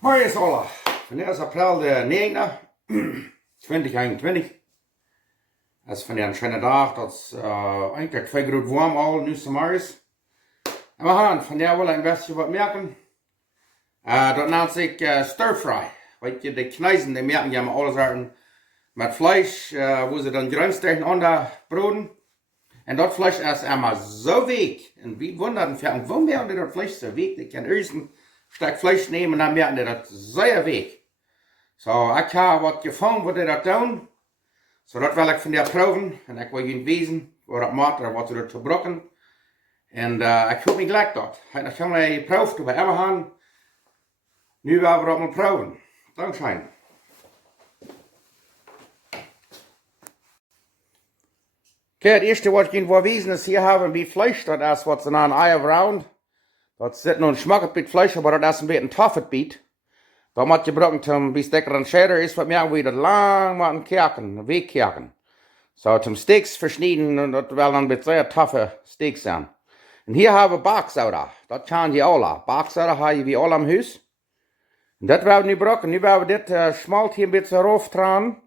Hoi is alle. Vandaag is april de 9e, 2021. Dat is vandaag een schöne dag. Dat is eigenlijk 2 graden warm al, nu zomer. En we gaan vandaag wel een beetje wat merken. Dat nennt sich stir-fry. Weet je, de knijzen, die merken ja maar alles uit met vlees, wo ze dan grünstegen onder bruden. En dat vlees is immer zo week. En wie wundert, waarom merken dat vlees zo week? Ik kan eerst een stuk vlees nemen en dan merken die dat zeer week. Zo, ik heb wat gevonden wat die dat doen. Zo, dat wil ik van die proeven. En ik wil je wijzen waar dat maakt en wat ze er gebroken. En ik hoop niet gelijk dat. Ik heb nog geproefd, we hebben gaan. Nu willen we dat maar proeven. Dankzij. Oké, het eerste wat ik je wil wijzen is, hier hebben we vlees. Dat is wat ze naar een ei round. Dat zit nog een smakkend beetje vlees, maar dat is een beetje een toffet beetje. Dat moet je gebruiken zum bis dikker en cheddar is, wat merken we dat lang moeten kerken, wegkerken. Zo, zum Steaks verschnijden, en dat wil dan een beetje zeer toffe steaks zijn. En hier hebben we bakzout. Dat kan je alle. Bakzout heb je wie al am huis. En dat willen we nu gebruiken. Nu willen we dit smalt hier een beetje rauftranen.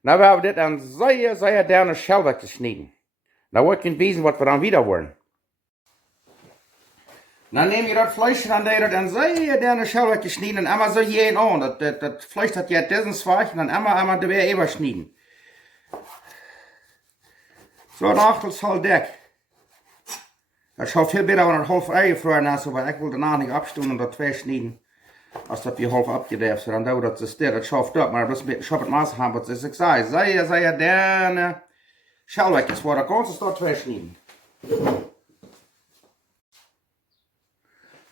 Nu willen we dit aan zeer, zeer derne schelwekjes snijden. Nou wil ik je wijzen wat we dan wieder worden. Dan neem je dat vlees en dan deed je dat en zeer derne schelwekjes snijden en immer zo heen aan. Dat vlees dat je diesen zwaag en dan immer de weer even snijden. Zo, de achterste dek. Dat zou veel beter dan een half ei voor zo, want ik wil daarna niet afstoen en dat twee snijden. Als dat je half abgedeft, dan doen we dat stil, dat schaft op, maar dat is een beetje schap het maas hebben, wat is ik zei, zeer derne schelwekjes voor de kans dat twee snijden.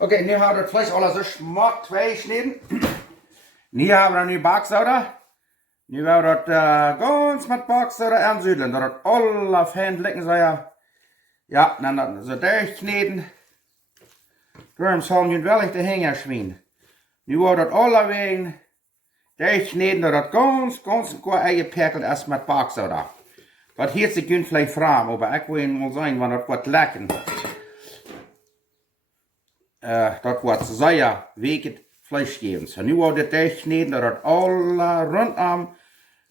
Oké, nu hebben we het vlees alles zo smak twee snijden. Nu hebben we nu bakzout. Nu willen we dat ganz met bakzout aanzuiden, dat het alle fijn lekker zo ja, dan dat zo durchkneden. Daarom zal nu wel echt de hanger schwingen. Nu wordt het alle wegen durchkneden, dat het ganz goed eingeperkeld is met bakzout. Dat heet zich geen vlees vragen, maar ik wil wel zijn, want het wordt lekker. Dat wordt zeer weekend vlees geven. So, nu wordt het durchkneden, dat het alle rondom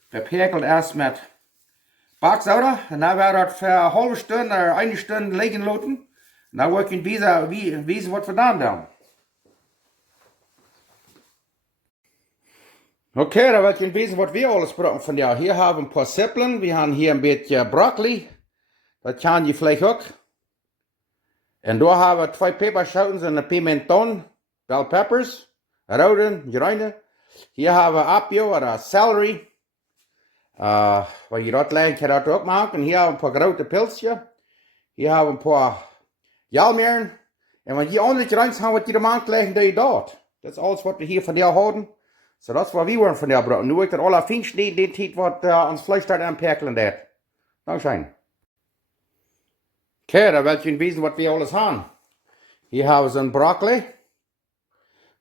geperkeld is met bakzout. En dan wordt het voor een halve stunde of 1 stunde liggen laten. En dan wil ik je wijzen wat we dan doen. Oké, dan wil ik je wijzen wat we alles gebruiken van jou. Hier hebben we een paar sippelen. We hebben hier een beetje broccoli. Dat kan je vielleicht ook. En daar hebben we 2 peperschoten en een pimenton, bell peppers, rode, groene. Hier hebben we apio of celery. Waar je dat lijkt, kan je dat ook maken. Hier hebben we een paar grote pilsjes. Hier hebben we een paar jalmeren. En wat je andere groenten hebben, wat je de maand leggen, doe je dat. Dat is alles wat we hier van jou houden. So, dat is wat we worden van jou gebruiken. Nu wil ik dat alle fijn snijden, dit tijd wat ons vlees daar aanperkelen deed. Dankzij. Oké, dan wil je wijzen wat we alles hebben. Hier hebben we een broccoli.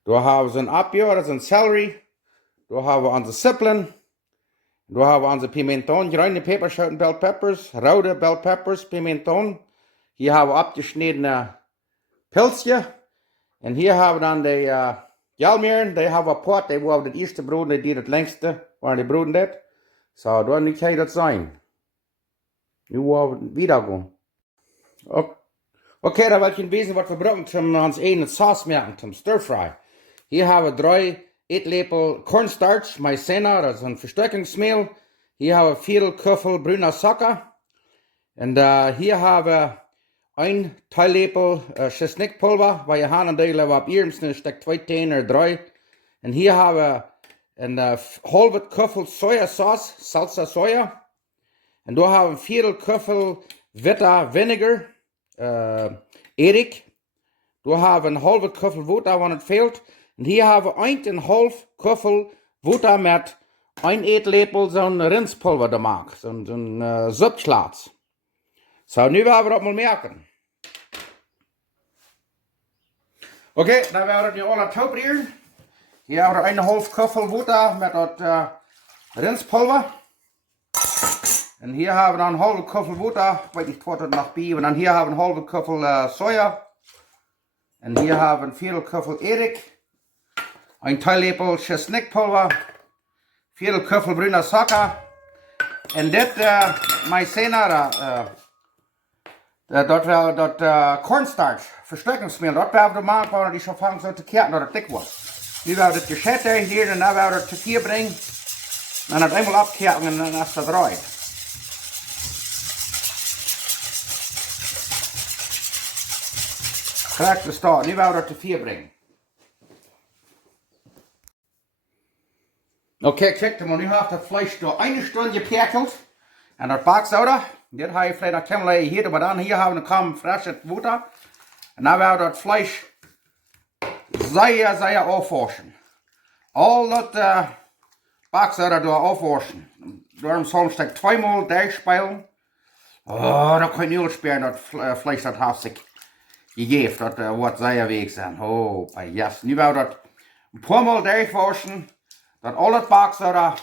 Daar hebben we een apio, dat is een celery. Daar hebben we onze sippelen. Daar hebben we onze pimenton, groene peperschoten, bell peppers, rode bell peppers, pimenton. Hier hebben we abgesneden pilsje. En hier hebben we dan de jalmeren, die hebben we pot, die waren de eerste broeden, die het längste waren die broeden dit. Zo, dan kan je dat zijn. Nu willen we weer gaan. Oké, dan wil ik je wijzen wat we gebruiken om ons ene saus te maken, om stir-fry. Hier hebben we 3 eetlepel cornstarch, maïzena, dat is een versterkingsmeel. Hier hebben we 4 kuffel bruiner suiker. En hier hebben we 1 theelepel chesnikpulver, waar je haan en delen op eerst een stuk 2 tenen of 3. En hier hebben we een halve kuffel sojasaus, salsa soja. En daar hebben we een 4 kuffel witte vinegar, erik. Daar hebben we een halve kuffel water, wanneer het fehlt. En hier hebben we 1,5 kuffel water met 1 eetlepel zo'n rinspulver te maken, zo'n subslaats. Zo, nu willen we dat mal merken. Oké, dan willen we dat nu alle toebreken. Hier hebben we 1,5 kuffel water met dat rinspulver. En hier hebben we dan een halve kuffel water, weet niet wat het nog bij. En dan hier hebben we een halve kuffel soja. En hier hebben we een 4 kuffel erik. Ein Teellepel Chesnickpulver, Viertelköffel brüner Zucker. En dit maïzena, dat wel dat cornstarch, verstuikingsmeel, dat wel de maand waar die zo vangen zo te keren dat het dik wordt. Nu wel dit geschet hier en dan wel het te kier brengen. En het eenmaal afkeren en dan is dat draait. Krijg de staat, nu wel het te vier brengen. Oké, kijk maar, nu heeft het vlees door 1 stunde geperkeld. En dat bakzout, dit ga je vielleicht nog helemaal hier, maar dan hier hebben we een frisches water. En dan wil dat vlees zeer afwassen. Al dat bakzout door afwassen. Door hem soms 2 maal durchspelen. Oh, dan kan je niet spelen dat vlees dat heeft zich gegeven. Dat wordt zeer week zijn. Oh, yes. Nu wil dat een paar maal durchwassen. Dat al het bakzout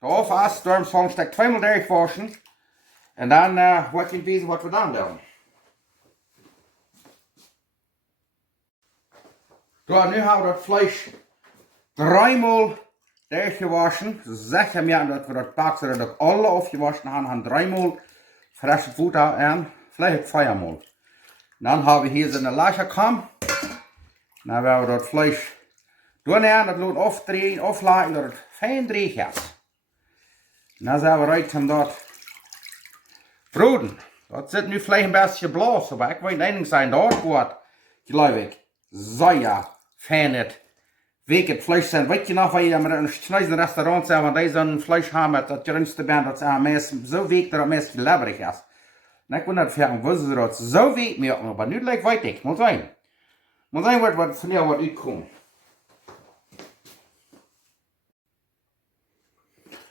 eraf is, door hem soms 2 maal durchwassen. En dan wordt je bezig wat we dan doen. Zo, nu hebben we dat vlees 3 maal durchgewassen. Zeg hem ja dat we dat bakzout ook alle afgewassen hebben. 3 maal frische water en vielleicht 4 maal. Dan hebben we hier zo'n lagerkam. Dan willen we dat vlees doen en dat laten afdrehen, aflaten dat het fijn dreig is. Dan zijn we uit om dat bruden. Dat zit nu vielleicht een beetje blazen, maar ik weet één zijn, dat wordt, geloof ik, zeer fijn het week het vlees zijn. Weet je nog, waar je met een snijden restaurant zijn, want die zo'n vlees hebben met dat jongste bent, dat ze meest zo week dat het meest leberig is. En ik wil net vragen, wisten ze dat zo week meer, maar nu lijkt weet ik, moet zijn. Moet zijn wat van jou wat uitkomt.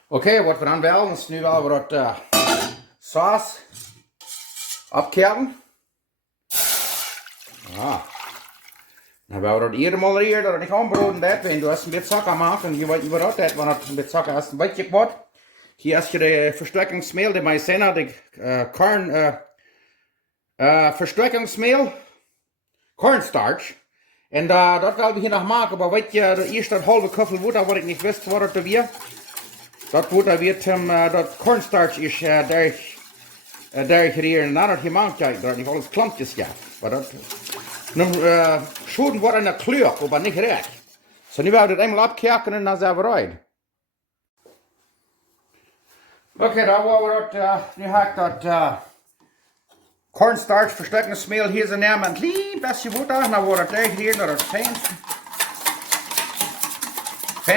Oké, wat we dan wel, is nu wel wat saus opkeren. Ja. Dan willen we dat hier maar hier, dat het niet aanbroden wordt. En du hast een beetje suiker maken, en je weet niet wat dat is, want het een beetje suiker is, een beetje wat. Hier is je de versterkingsmeel, de maïzena, de versterkingsmeel, cornstarch. En dat willen we hier nog maken, maar weet je, de eerste halve koffel water, wat ik niet wist wat het weer. Dat water wird dat cornstarch is dergerieren. En dan had je maakt, ja, dat niet alles klampjes ja. Maar dat, schoten wordt een kleur, maar niet recht. Zo nu willen we het eenmaal opkijken en dan zijn we eruit. Oké, dan willen we dat, nu ga ik dat cornstarch versterkingsmeel hier zo nemen. Een klein beetje water, dan wordt het dergerieren, dat het fijn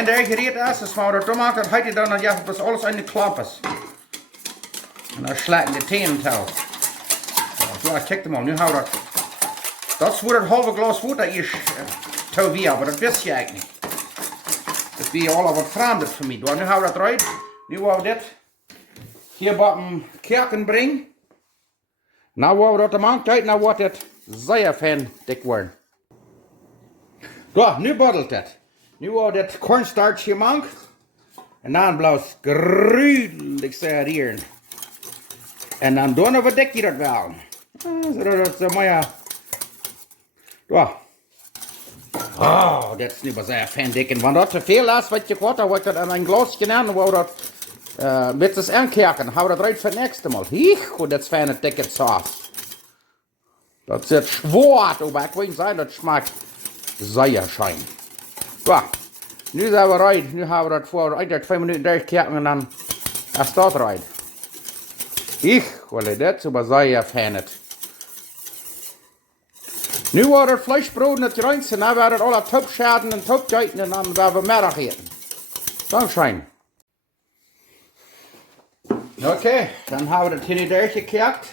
dergerierd is, dus maar dat maakt, dat je dan ja, dat alles in de klap is. En dan slaat je de tenen toe. Ja, kijk hem al, nu hou dat. Dat is voor het halve glas water is te weer, maar dat wist je eigenlijk niet. Dat is al wat vreemd voor mij. Nu hou dat eruit. Nu gaan we dit hier boven kerken brengen. Nou gaan we dat de maand uit, nou wordt het zeer fijn dik worden. Zo, nu bottelt het. Nu wordt het cornstarch gemaakt. En dan blijft gruwelijk serreren. En dan doen we dik je dat wel. Zodat het mooi. Ja. Oh, dat is nu wel zeer fijn dik. Want dat te veel is, wat je kort, dan wordt dat aan een glasje aan. Dan wordt dat met het aankerken. Dan houden we dat eruit voor het nächste Mal. Goed, dat is fijne dikke saus. Dat zit zwart, maar ik weet niet, dat smaakt zeer schijn. Ja, nu zijn we eruit. Nu gaan we dat voor 2 minuten durchkijken en dan is dat eruit. Wat dat zo zeer fijn het. Nu wordt het vleesbrood het reinste en dan wordt het alle topschaden en topjuiten en dan gaan we middag eten. Dankeschön. Oké, dan hebben we het hier durchgekijkt.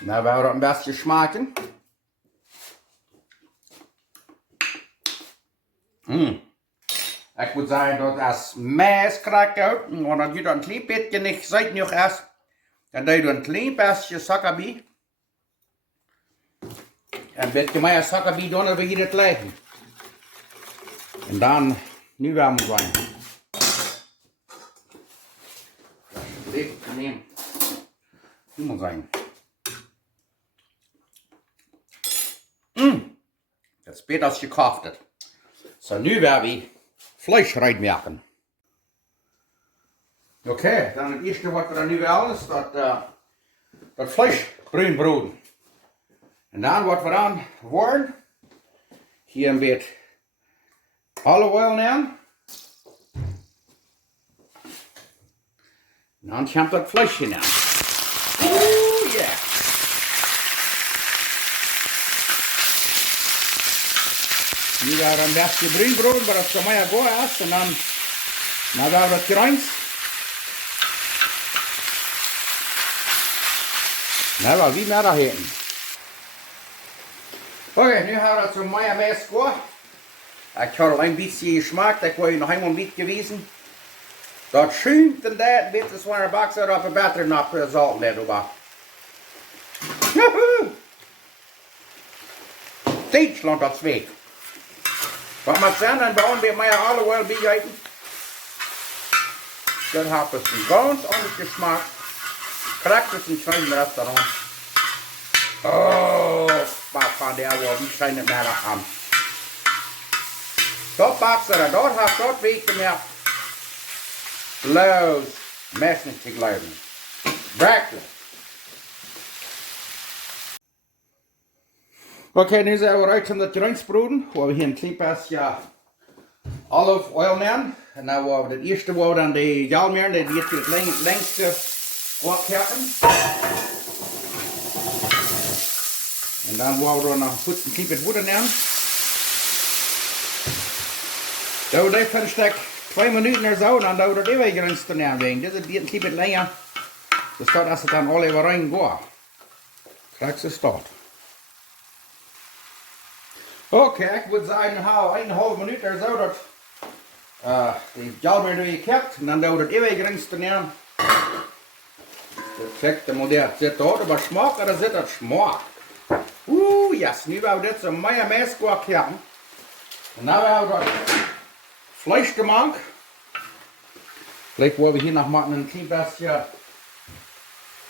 Dan gaan we het een beetje smaken. Ik moet zeggen dat is meeskrakt uit, want als je dan een klein beetje niet zout nog is, dan doe je een klein beetje suiker bij. Een beetje meer suiker bij doen, dan we hier het liggen. En dan, nu gaan we zijn. Neem. Nu moet zijn. Dat is beter als je gekauft hebt. So, nu werden wir Fleisch reinmerken. Okay, dann das erste, was wir dann nu werden, ist das Fleisch grün bruden. Und dann, was wir dann wollen, hier ein bisschen Olive Oil nehmen. Und dann kommt das Fleisch hinein. Oh yeah! Nu werden wir ein bisschen grün bruden, weil das schon mal gut ist. Und dann werden wir das gereinigt. Na, wel wie meer daarheen. Oké, nu gaan we dat zo mooi mee scoren. Ik had al een beetje gesmaakt, ik wil je nog helemaal een beetje gewezen. Dat schuimt en dat, een beetje zware bak, zodat we beter nog zout met erbij. Duitsland, dat zweet. Wat mag zijn, dan bouwen we mij alle wel bij eten. Dat heeft dus een ganz anders gesmaakt. Praktisch ein kleines Restaurant. Oh, Papa, der war wie scheint nicht mehr haben. Dort backst du, dort hast du dort Weg gemerkt. Los, mess nicht zu glauben. Breakfast. Okay, nu zijn we eruit om dat Grünzbruden, waar we hier een klein beetje olive oil nemen. En dan waar we het eerste waar we dan de jalmeer, die heeft het längste Ohrkerken. Und dann wollen wir noch kurz ein bisschen Butter nehmen. Da wird einfach ein 2 Minuten oder so, dann dauert das ewig ganz zu nehmen. Das ist ein bisschen länger. Das dauert, dass es dann alle über rein geht. Kriegst du es dort. Okay, ich würde sagen, eine halbe Minute oder so, dass die Jalmer durchgekehrt und dann dauert das ewig ganz zu nehmen. Check de model. Zit er wat smaak of zit er smaak? Yes, nu hebben we dit zo mooie mes gekeken. En nu hebben we dat vlees gemaakt. Vielleicht wollen wir hier noch mal ein klein bisschen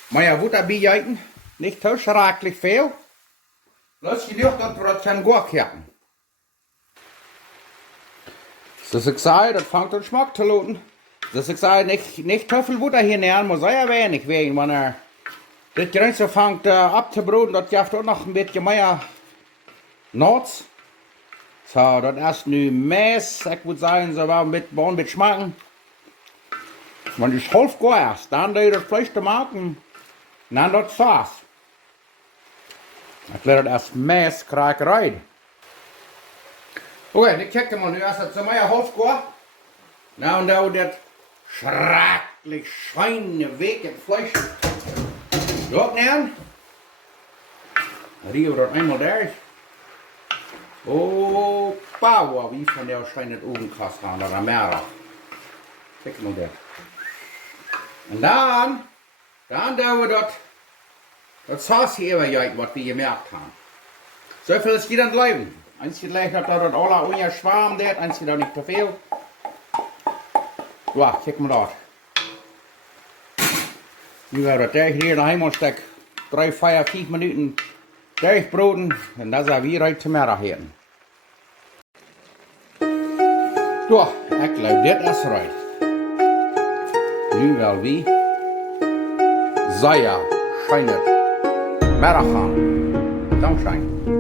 mehr Butter beieten. Nicht zu schrecklich viel. Bloß genug, dass wir das gut kochen. Das ist gesagt, das fängt an Geschmack zu lauten. Das ist gesagt, nicht zu viel Butter hier nähern, muss sehr wenig wegen, wenn das Ganze fängt abzubruden, das gibt auch noch ein bisschen mehr Nuss. So, das ist nun Mess, ich würde sagen, so ein bisschen schmecken. Wenn das halb gut ist, dann das Fleisch zu machen, dann das Sauce. Ich lade das erst Mess, krieg rein. Okay, die checken wir nu erst, das ist mehr halb gut. Na, und da das schrecklich scheine Weg im Fleisch. Dort nehmen. Riechen wir das einmal durch. Oh, Power, wie von der scheint oben krass an, oder mehr. Check mal das. Und dann da wir das Sauce hier überjagt, was wir gemerkt haben. So viel ist die dann bleiben. Eins vielleicht hat das alle unter Schwarm, eins da nicht zu viel. Ja, check mal dort. Nu hebben we het hier daheim een stuk 3, 4, 5 minuten durchbroden und das ist wie heute zum Mittag hier. Ja, ich glaube, das ist recht. Nu wel wie sehr schönes Mittag haben. Dankeschön.